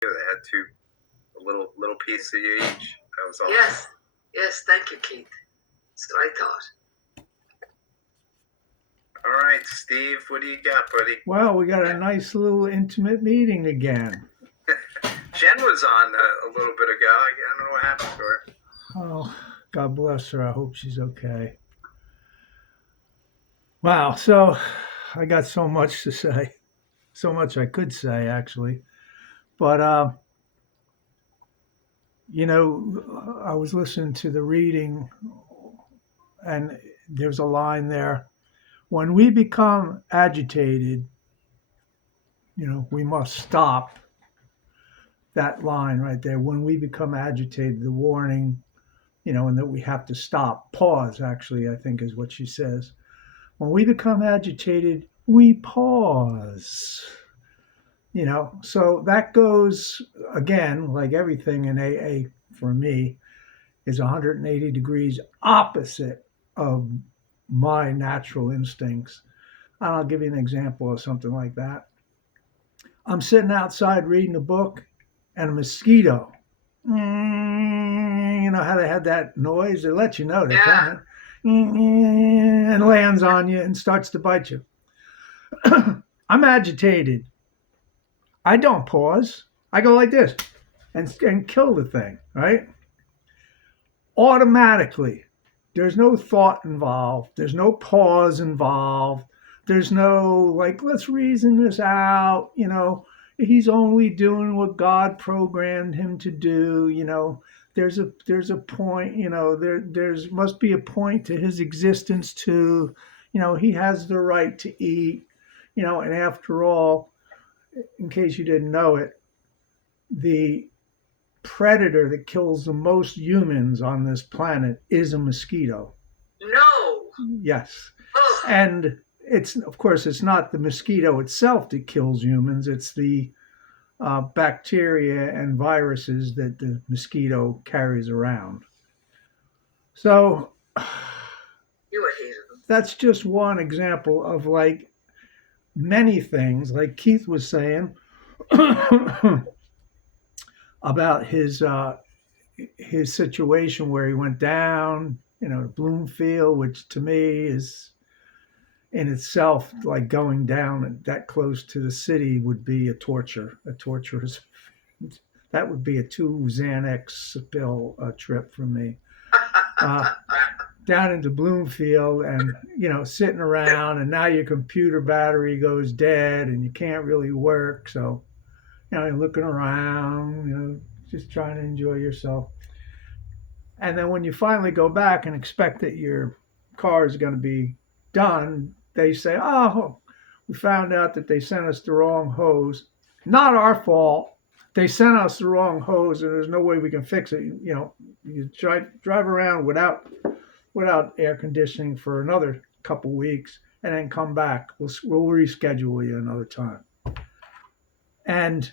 They had a little piece of each. That was awesome. Yes, thank you, Keith. That's what I thought. All right, Steve, what do you got, buddy? Well, we got a nice little intimate meeting again. Jen was on a little bit ago. I don't know what happened to her. Oh, God bless her. I hope she's okay. Wow. So I got so much to say, so much I could say, actually. But, I was listening to the reading, and there's a line there. When we become agitated, we must stop. That line right there. When we become agitated, the warning, and that we have to stop. Pause, actually, I think is what she says. When we become agitated, we pause. So that goes, again, like everything in AA for me, is 180 degrees opposite of my natural instincts. And I'll give you an example of something like that. I'm sitting outside reading a book, and a mosquito, you know how they have that noise? They let you know they're coming, and lands on you and starts to bite you. I'm agitated. I don't pause. I go like this and kill the thing, right? Automatically. There's no thought involved. There's no pause involved. There's no, like, let's reason this out. He's only doing what God programmed him to do. There's a point. There's must be a point to his existence too. He has the right to eat. And after all, in case you didn't know it, the predator that kills the most humans on this planet is a mosquito. No. Yes. Ugh. And of course, it's not the mosquito itself that kills humans. It's the bacteria and viruses that the mosquito carries around. So You would hate them. That's just one example of like many things, like Keith was saying about his situation where he went down, to Bloomfield, which to me is in itself like going down that close to the city would be a torturous. That would be a 2 Xanax pill trip for me. Down into Bloomfield and sitting around, and now your computer battery goes dead and you can't really work, so you're looking around, just trying to enjoy yourself. And then when you finally go back and expect that your car is going to be done, they say, oh, we found out that they sent us the wrong hose. Not our fault. They sent us the wrong hose, and there's no way we can fix it. You drive around without air conditioning for another couple weeks, and then come back. We'll reschedule you another time. And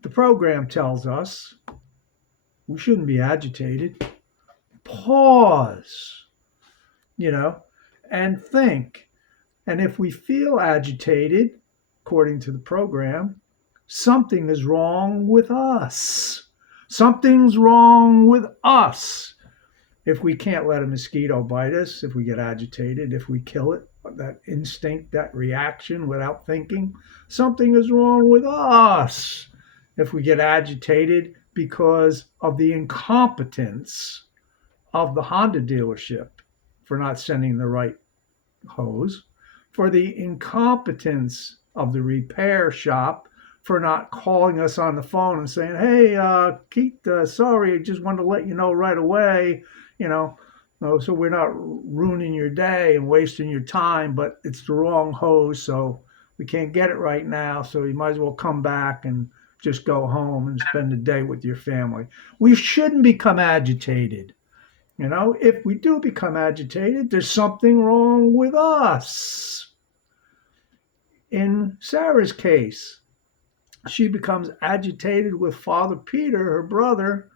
the program tells us we shouldn't be agitated. Pause, and think. And if we feel agitated, according to the program, something is wrong with us. Something's wrong with us. If we can't let a mosquito bite us, if we get agitated, if we kill it, that instinct, that reaction without thinking, something is wrong with us. If we get agitated because of the incompetence of the Honda dealership for not sending the right hose, for the incompetence of the repair shop for not calling us on the phone and saying, hey, Keith, sorry, I just wanted to let you know right away, so we're not ruining your day and wasting your time, but it's the wrong hose, so we can't get it right now, so you might as well come back and just go home and spend the day with your family. We shouldn't become agitated. If we do become agitated, there's something wrong with us. In Sarah's case, she becomes agitated with Father Peter, her brother,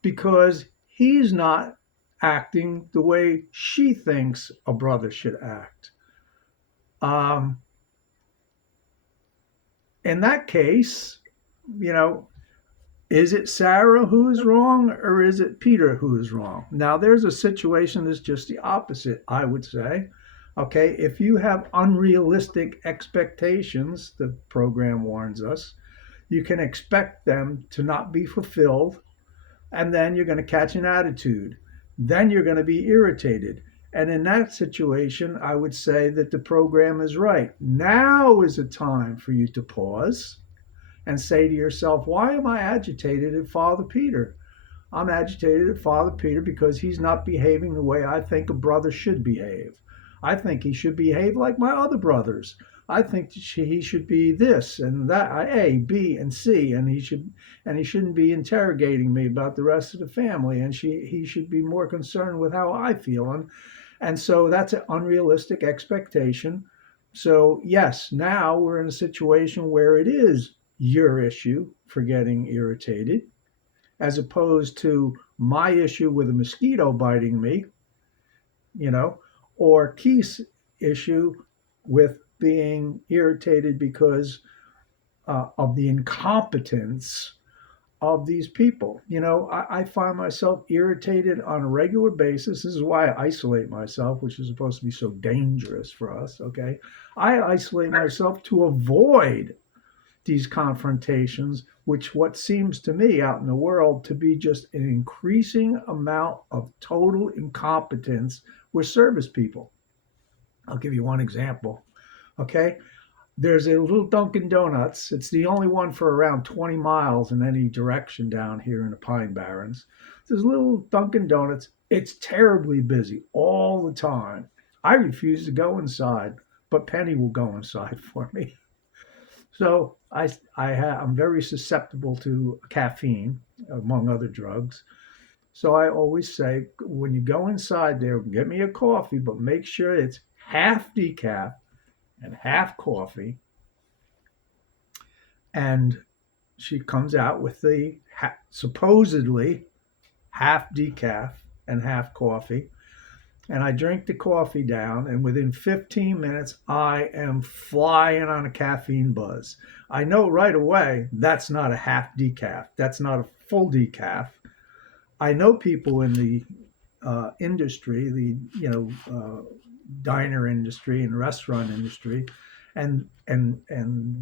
because he's not acting the way she thinks a brother should act. In that case, Is it Sarah who is wrong or is it Peter who is wrong? Now, there's a situation that's just the opposite, I would say. Okay, if you have unrealistic expectations, the program warns us, you can expect them to not be fulfilled, and then you're going to catch an attitude. Then you're going to be irritated. And in that situation, I would say that the program is right. Now is a time for you to pause and say to yourself, why am I agitated at Father Peter? I'm agitated at Father Peter because he's not behaving the way I think a brother should behave. I think he should behave like my other brothers. I think he should be this and that, A, B, and C, and he shouldn't be interrogating me about the rest of the family, and he should be more concerned with how I feel, and so that's an unrealistic expectation. So yes, now we're in a situation where it is your issue for getting irritated as opposed to my issue with a mosquito biting me, you know, or Keith's issue with being irritated because of the incompetence of these people. I find myself irritated on a regular basis. This is why I isolate myself, which is supposed to be so dangerous for us. Okay. I isolate myself to avoid these confrontations, which what seems to me out in the world to be just an increasing amount of total incompetence with service people. I'll give you one example. Okay. There's a little Dunkin' Donuts. It's the only one for around 20 miles in any direction down here in the Pine Barrens. There's a little Dunkin' Donuts. It's terribly busy all the time. I refuse to go inside, but Penny will go inside for me. So I'm very susceptible to caffeine, among other drugs. So I always say, when you go inside there, get me a coffee, but make sure it's half decaf and half coffee. And she comes out with the supposedly half decaf and half coffee. And I drink the coffee down, and within 15 minutes, I am flying on a caffeine buzz. I know right away that's not a half decaf, that's not a full decaf. I know people in the industry, the diner industry and restaurant industry, and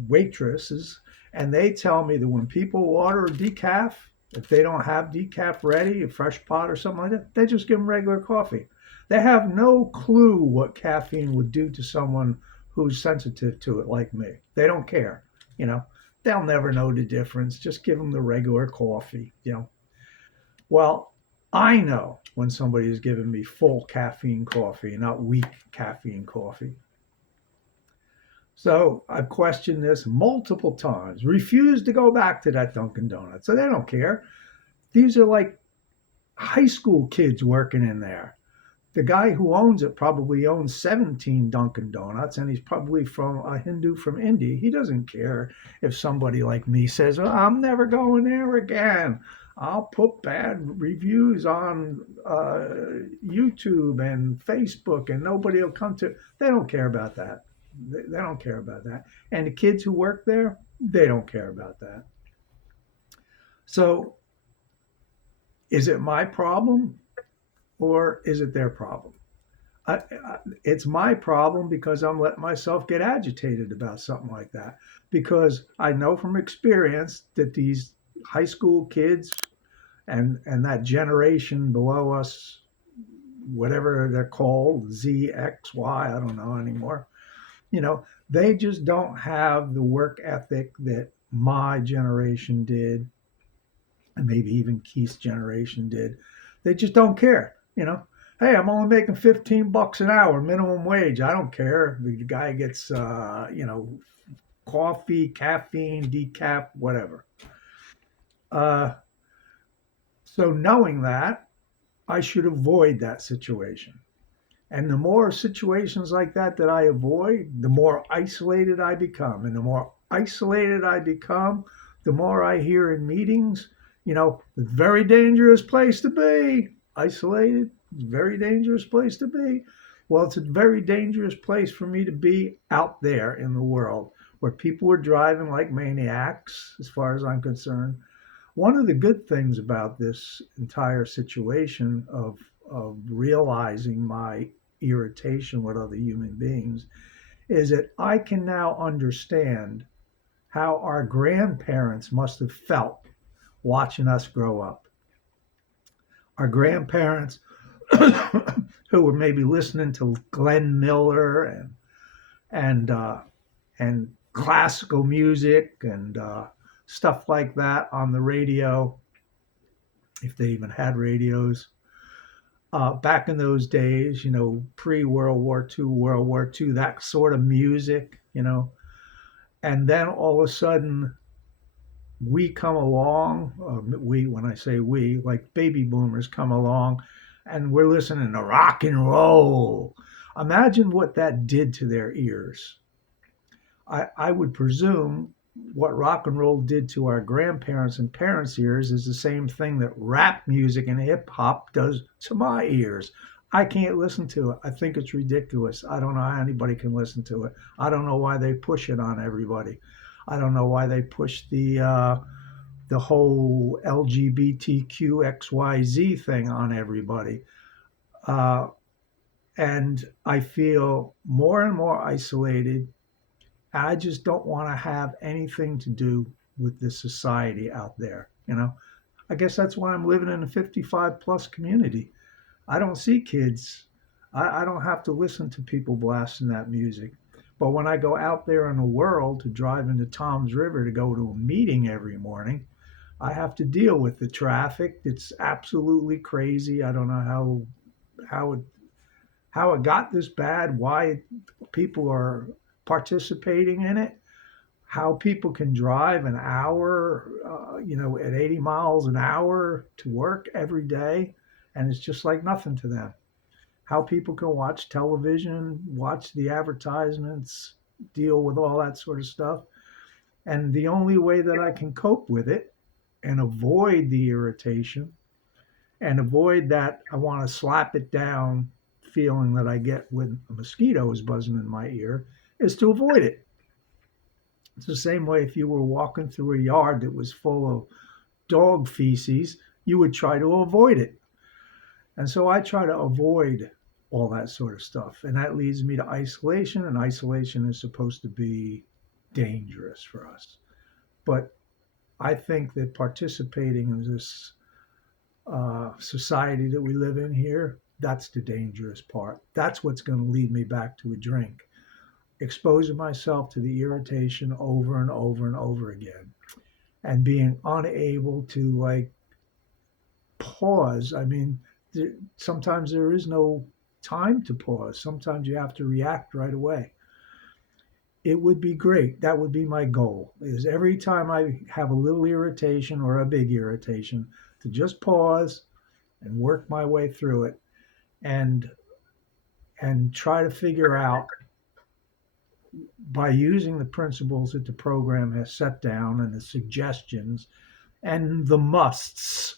waitresses, and they tell me that when people order a decaf, if they don't have decaf ready, a fresh pot or something like that, they just give them regular coffee. They have no clue what caffeine would do to someone who's sensitive to it like me. They don't care. You know, they'll never know the difference. Just give them the regular coffee. Well, I know when somebody is giving me full caffeine coffee and not weak caffeine coffee. So I've questioned this multiple times, refused to go back to that Dunkin' Donuts. So they don't care. These are like high school kids working in there. The guy who owns it probably owns 17 Dunkin' Donuts, and he's probably from a Hindu from India. He doesn't care if somebody like me says, "Oh, I'm never going there again. I'll put bad reviews on YouTube and Facebook, and nobody will come to." They don't care about that. They don't care about that. And the kids who work there, they don't care about that. So, is it my problem or is it their problem? It's my problem because I'm letting myself get agitated about something like that. Because I know from experience that these high school kids and that generation below us, whatever they're called, Z, X, Y, I don't know anymore, they just don't have the work ethic that my generation did, and maybe even Keith's generation did. They just don't care. Hey, I'm only making $15 an hour minimum wage. I don't care. The guy gets, coffee, caffeine, decaf, whatever. Uh, so knowing that, I should avoid that situation. And the more situations like that I avoid, the more isolated I become. And the more isolated I become, the more I hear in meetings, a very dangerous place to be. Isolated, very dangerous place to be. Well, it's a very dangerous place for me to be out there in the world where people are driving like maniacs, as far as I'm concerned, one of the good things about this entire situation of realizing my irritation with other human beings is that I can now understand how our grandparents must have felt watching us grow up. Our grandparents who were maybe listening to Glenn Miller and and classical music and stuff like that on the radio, if they even had radios. Back in those days, pre World War II, World War II, that sort of music. And then all of a sudden, we come along, when I say we, like baby boomers come along, and we're listening to rock and roll. Imagine what that did to their ears. I would presume what rock and roll did to our grandparents and parents' ears is the same thing that rap music and hip hop does to my ears. I can't listen to it. I think it's ridiculous. I don't know how anybody can listen to it. I don't know why they push it on everybody. I don't know why they push the whole LGBTQXYZ thing on everybody. Uh, and I feel more and more isolated. I just don't want to have anything to do with this society out there. I guess that's why I'm living in a 55 plus community. I don't see kids. I don't have to listen to people blasting that music. But when I go out there in the world to drive into Tom's River to go to a meeting every morning, I have to deal with the traffic. It's absolutely crazy. I don't know how it how it got this bad, why people are participating in it, how people can drive an hour, at 80 miles an hour to work every day, and it's just like nothing to them. How people can watch television, watch the advertisements, deal with all that sort of stuff. And the only way that I can cope with it and avoid the irritation and avoid that I want to slap it down feeling that I get when a mosquito is buzzing in my ear is to avoid it. It's the same way if you were walking through a yard that was full of dog feces, you would try to avoid it. And so I try to avoid all that sort of stuff. And that leads me to isolation, and isolation is supposed to be dangerous for us. But I think that participating in this society that we live in here, that's the dangerous part. That's what's going to lead me back to a drink. Exposing myself to the irritation over and over and over again and being unable to like pause. I mean, sometimes there is no time to pause. Sometimes you have to react right away. It would be great. That would be my goal is every time I have a little irritation or a big irritation to just pause and work my way through it and try to figure out by using the principles that the program has set down and the suggestions and the musts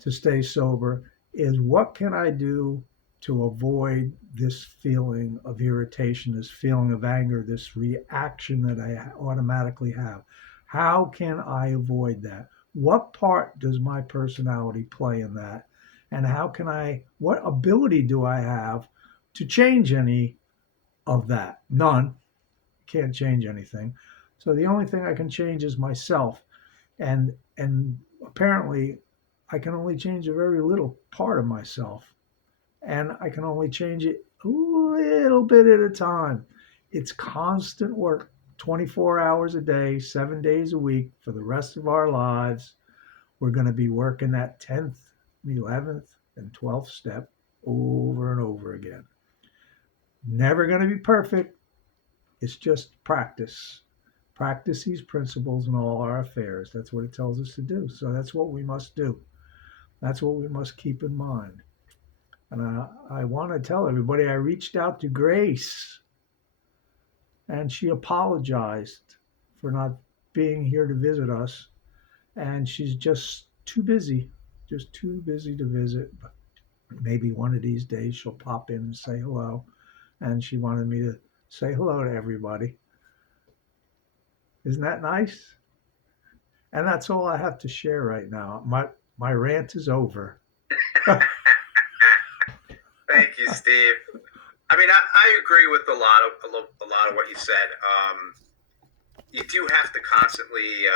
to stay sober is what can I do to avoid this feeling of irritation, this feeling of anger, this reaction that I automatically have? How can I avoid that? What part does my personality play in that? And what ability do I have to change any of that? None. Can't change anything. So the only thing I can change is myself. And apparently I can only change a very little part of myself. And I can only change it a little bit at a time. It's constant work, 24 hours a day, 7 days a week for the rest of our lives. We're going to be working that 10th, 11th, and 12th step over and over again. Never going to be perfect. It's just practice. Practice these principles in all our affairs. That's what it tells us to do. So that's what we must do. That's what we must keep in mind. And I want to tell everybody I reached out to Grace, and she apologized for not being here to visit us. And she's just too busy to visit. But maybe one of these days she'll pop in and say hello. And she wanted me to say hello to everybody. Isn't that nice? And that's all I have to share right now. My rant is over. Thank you, Steve. I mean, I agree with a lot of what you said. You do have to constantly